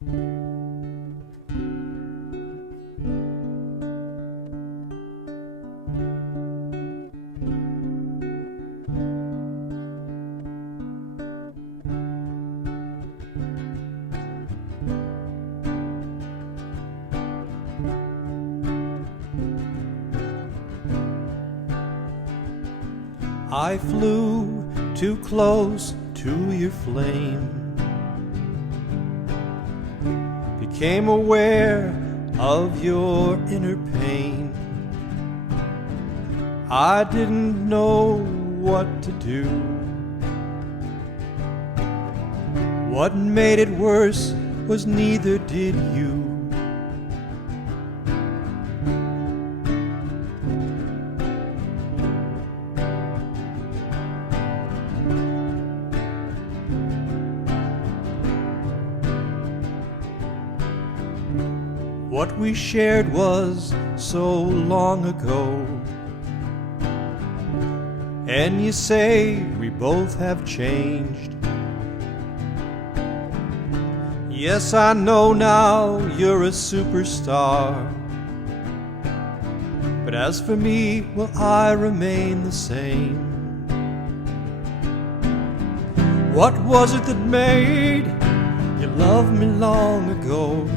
I flew too close to your flame, became aware of your inner pain. I didn't know what to do. What made it worse was neither did you. What we shared was so long ago, and you say we both have changed. Yes, I know now you're a superstar, but as for me, well, I remain the same. What was it that made you love me long ago?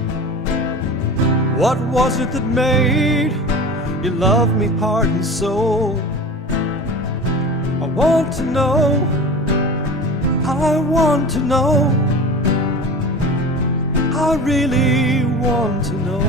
What was it that made you love me heart and soul? I want to know, I want to know, I really want to know.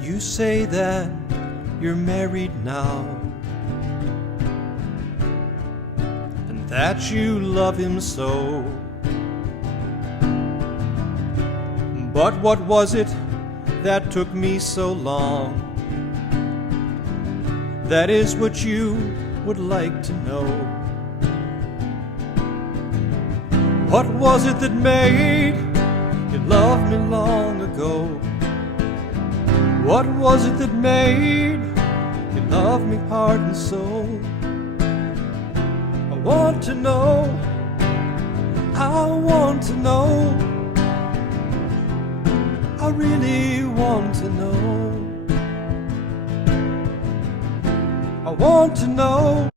You say that you're married now, and that you love him so. But what was it that took me so long? That is what you would like to know. What was it that made you love me long ago? What was it that made you love me heart and soul? I want to know, I want to know, I really want to know. I want to know,